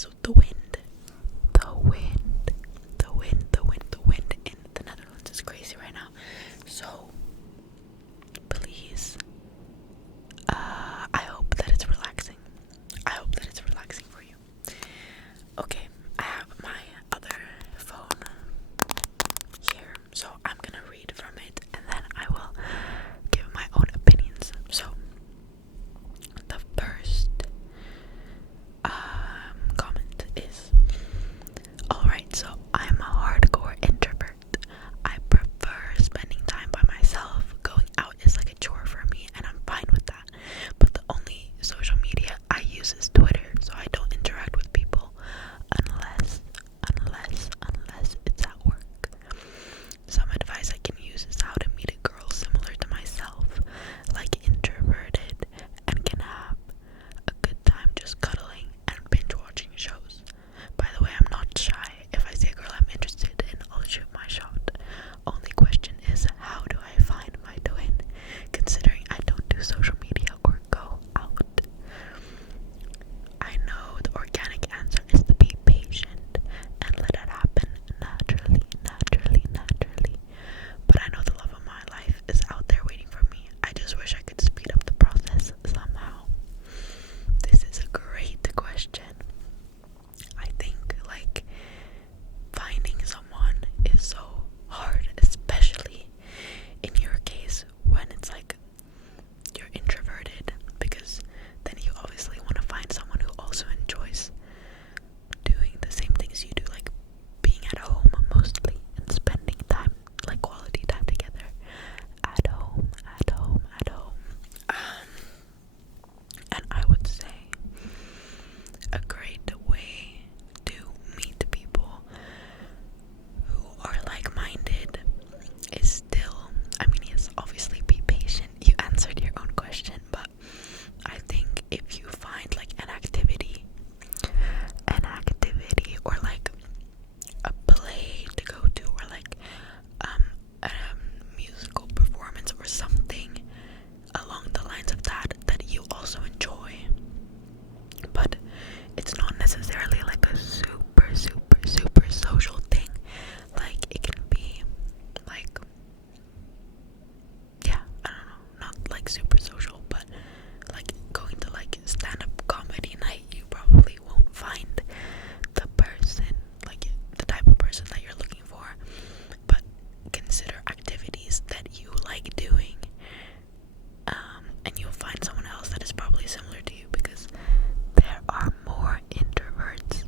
is the wind. The wind. The wind. The wind. The wind in the Netherlands is crazy right now. So please, I hope that it's relaxing. I hope that it's relaxing for you. Okay, I have my other phone here, so I'm gonna read from it and then I will give my own opinions. So, the first comment is, alright, so I'm a hardcore introvert. I prefer spending time by myself. Going out is like a chore for me, and I'm fine with that. But the only social media I use is Twitter, so I don't interact with people unless it's at work. Some advice I can use is how to meet a girl similar to myself, like introverted, and can have a good time just cuddling and binge watching shows. By the way, I'm not shy. If I see a girl I'm interested in, I'll shoot my shot. Only question is, how do I find my twin, considering I don't do social media or go out? I know the organic answer is to be patient and let it happen naturally. But I know the love of my life is out there waiting for me. I just wish I could speed up the process somehow. This is a great question. I think like finding someone is so hard, especially in your case when it's like you're introverted, because then you obviously want to find someone who also enjoys doing the same things you do, like being at home mostly and spending time, like quality time together at home. And I would say a great way to meet people who are like-minded is still, I mean, yes, obviously be patient. You answered your own question, but I think if you find like an activity or like a play to go to, or like a musical performance or something along the lines of that you also enjoy, but it's not necessarily like a super social thing. Like it can be like, yeah, I don't know, not like super social, but like going to like stand-up comedy night, you probably won't find the person, like the type of person that you're looking for, but consider activities that you like doing, and you'll find someone else that is probably similar to you, because there are more introverts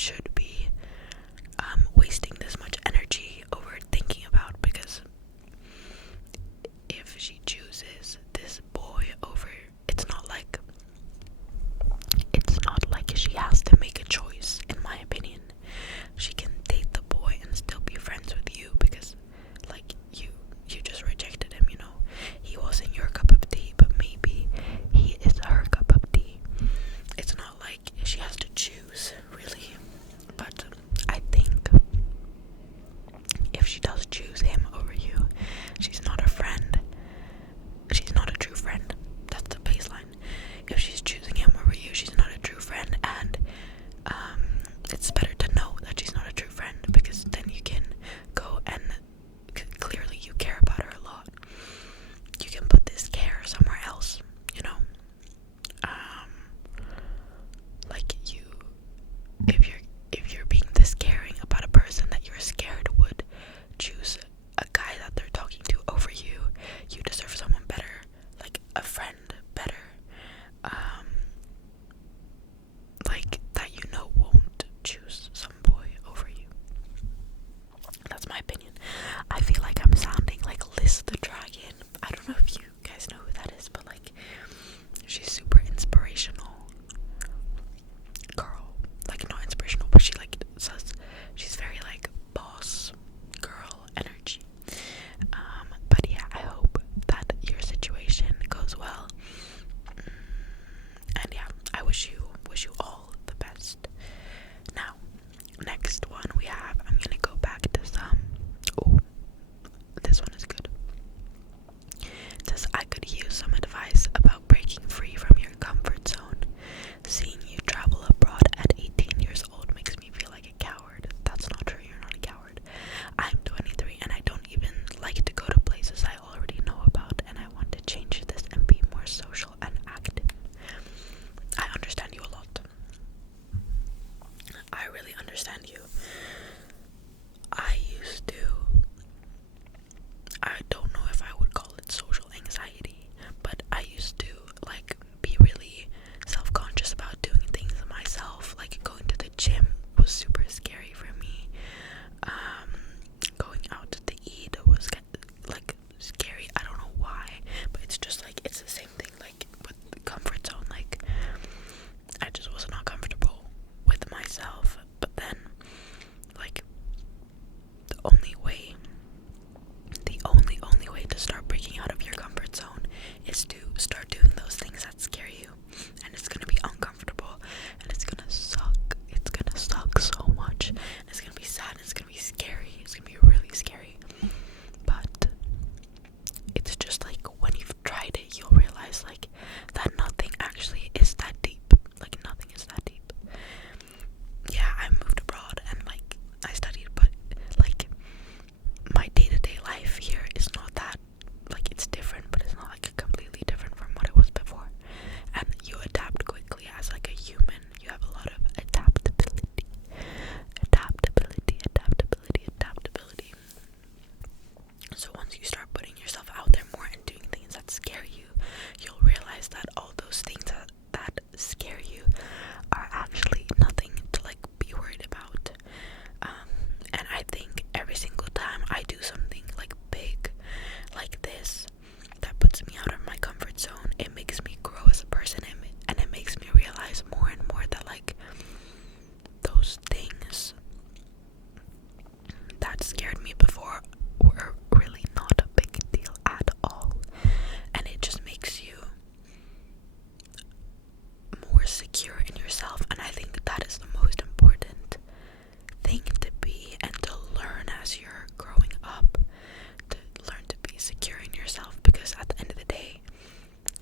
should be wasting this much energy over thinking about, because if she chooses this boy over, it's not like she has to make a choice. In my opinion, she can date the boy and still be friends with you, because like you just rejected him, you know. He wasn't your cup of tea, but maybe he is her cup of tea. It's not like she has to choose, really. But I think if she does choose him over you, she's not a friend. She's not a true friend. That's the baseline. If she's choosing him over you, she's not a true friend, and it's better to know that she's not a true friend, because then you can go and clearly you care about her a lot. You can put this care somewhere else, you know. Like if you're being this caring about a person that you're scared would choose a guy that they're talking to over you, you deserve someone better, like a friend better, like that you know won't choose some boy over you. That's my opinion. I feel like I'm sounding like Liz the Dragon. I don't know if you guys know who that is, but like she's super inspirational girl. Like not inspirational, but she like says she's very like boss girl energy. But yeah, I hope that your situation goes well. And yeah, I wish you all the best. Now, next one we have, I'm gonna go back to some. Oh, this one is good. It says, I could use some advice about breaking free from your comfort zone. Seeing you travel abroad at 18 years old makes me feel like a coward. That's not true, you're not a coward. I'm 23 and I don't even like to go to places I already know about, and I want to change this and be more social and active. I understand you a lot. I really understand you. I don't know if I would call it social anxiety, but I used to like be really self-conscious about doing things myself. Like going to the gym was super scary for me. Going out to eat was like scary. I don't know why, but it's just like it's the same thing like with the comfort zone. Like I just was not comfortable with myself. But then like the only way to start breaking out of your comfort zone is to start doing those things that scare you. And it's gonna be uncomfortable, and it's gonna suck. It's gonna suck so much, and it's gonna be sad, and it's gonna be scary. It's gonna be really scary. But it's just like when you've tried it, you'll realize like that nothing actually is that deep. Like nothing is that deep. Yeah, I moved abroad and like I studied, but like my day-to-day life here is not that, like it's different, but it's not like completely different from what it was before. And you adapt quickly as like a human. You have a lot of adaptability. So once you start putting yourself out there more and doing things that scare you, you'll realize that all those things that scare you are actually nothing to like be worried about. And I think every single time I do something like big like this that puts me out of my comfort zone, it makes me grow as a person, and it makes me realize more and more that like those things that scared me before were really not a big deal at all. And it just makes you more secure in yourself, and I think that is the most important thing to be and to learn as you're growing up, to learn to be secure in yourself, because at the end of the day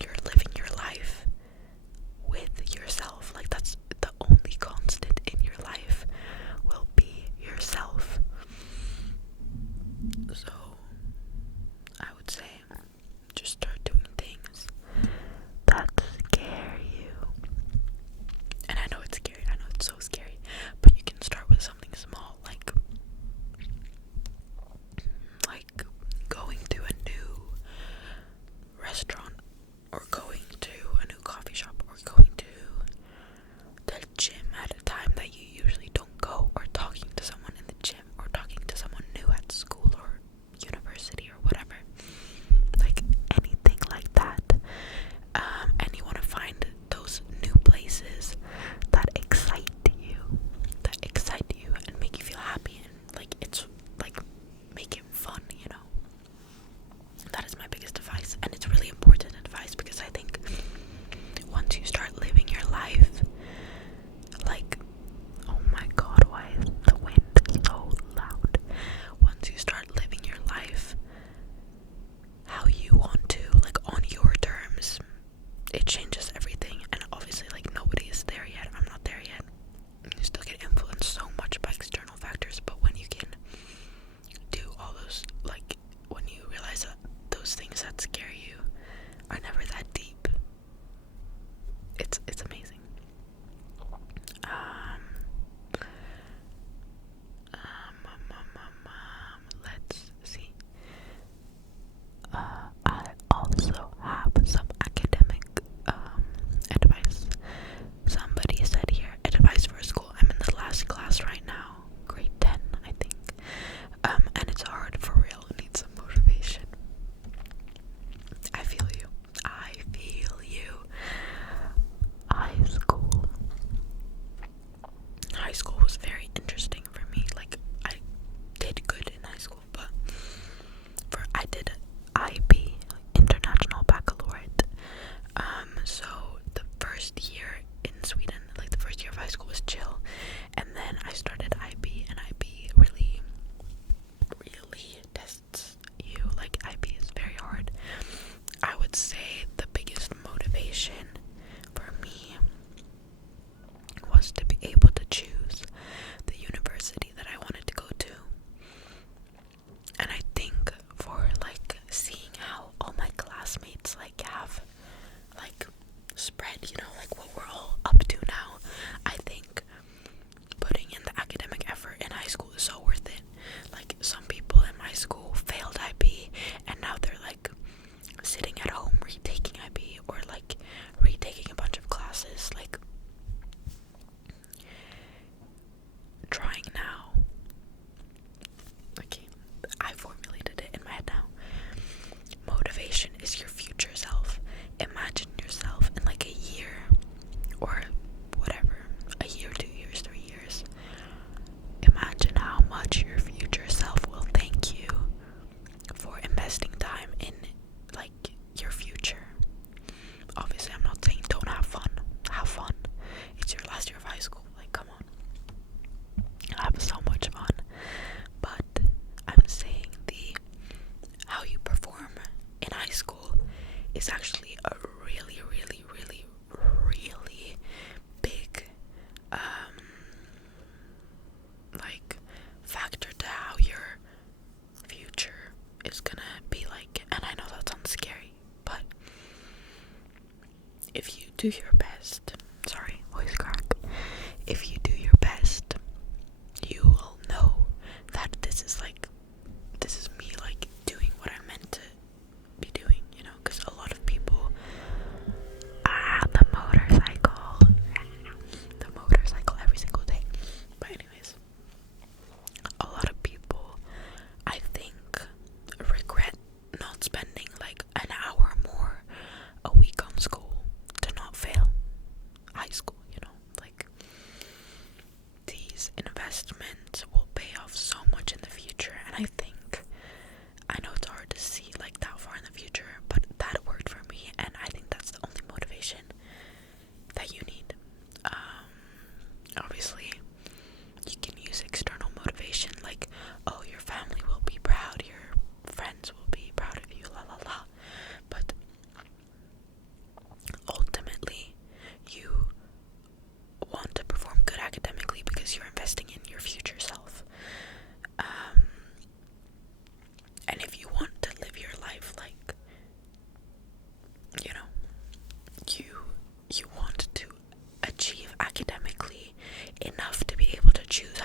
you're living your life with yourself. Like that's the only constant in your life will be yourself. trying now. Okay, I formulated it in my head now. Motivation is your future self. Imagine yourself in like a year or whatever, a year, 2 years, 3 years. Imagine how much your future self will thank you for investing time in like your future. Obviously, I'm not saying don't have fun. Have fun. It's your last year of high school. Like, come on. Have so much fun. But I'm saying how you perform in high school is actually a really, really, really, really big like factor to how your future is gonna be like. And I know that sounds scary, but if you do your best, sorry, voice crack, if you do your best, you will know that this is me like doing what I'm meant to be doing, you know, because a lot of people, the motorcycle every single day. But anyways, a lot of people, I think, regret not spending like an hour more a week on school to not fail high school, you know, like these investments will pay off so much in the future. And I know it's hard to see like that far in the future, but that worked for me, and I think that's the only motivation that you need. Obviously you can use external motivation, like, oh, your family will be proud, your friends will be proud of you, la la la, but ultimately you want to perform good academically because you're investing in your future self. And if you want to live your life like, you know, you want to achieve academically enough to be able to choose